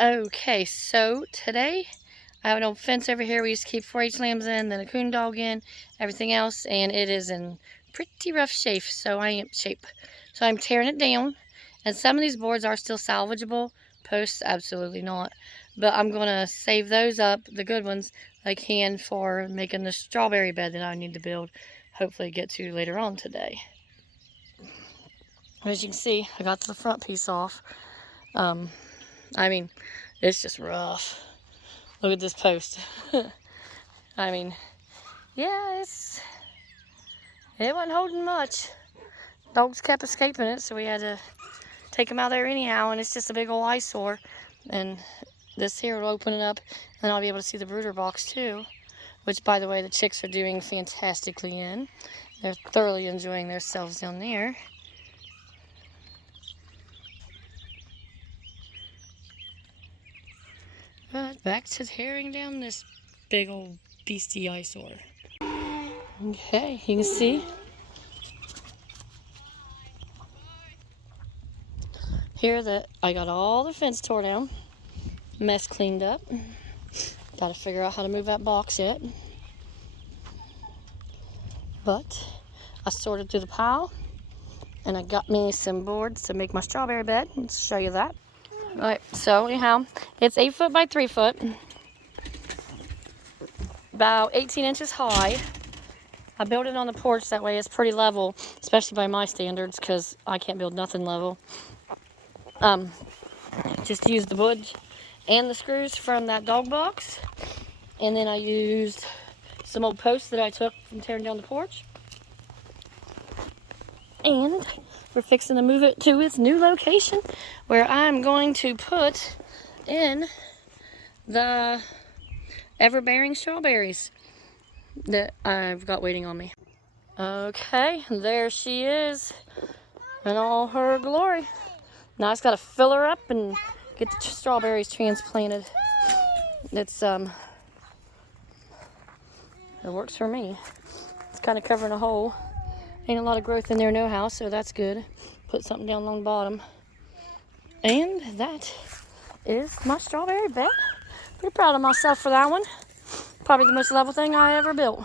Okay, so today I have an old fence over here we used to keep 4-H lambs in, then a coon dog in, everything else, and it is in pretty rough shape, so I'm tearing it down, and some of these boards are still salvageable. Posts, absolutely not. But I'm going to save those up, the good ones, I can for making the strawberry bed that I need to build, hopefully get to later on today. As you can see, I got the front piece off. I mean, it's just rough. Look at this post. I mean, yeah, it wasn't holding much. Dogs kept escaping it, so we had to take them out there anyhow, and it's just a big old eyesore. And this here will open it up, and I'll be able to see the brooder box too, which, by the way, the chicks are doing fantastically in. They're thoroughly enjoying themselves down there. But back to tearing down this big old beastie eyesore. Okay, you can see here that I got all the fence tore down, mess cleaned up. Got to figure out how to move that box yet. But I sorted through the pile, and I got me some boards to make my strawberry bed. Let's show you that. All right, so anyhow, it's 8 foot by 3 foot, about 18 inches high. I built it on the porch, that way it's pretty level, especially by my standards, because I can't build nothing level. Just used the wood and the screws from that dog box, and then I used some old posts that I took from tearing down the porch. And we're fixing to move it to its new location, where I'm going to put in the ever-bearing strawberries that I've got waiting on me. Okay, there she is in all her glory. Now I just gotta fill her up and get the strawberries transplanted. It works for me. It's kind of covering a hole. Ain't a lot of growth in there no how, so that's good. Put something down along the bottom. And that is my strawberry bed. Pretty proud of myself for that one. Probably the most level thing I ever built.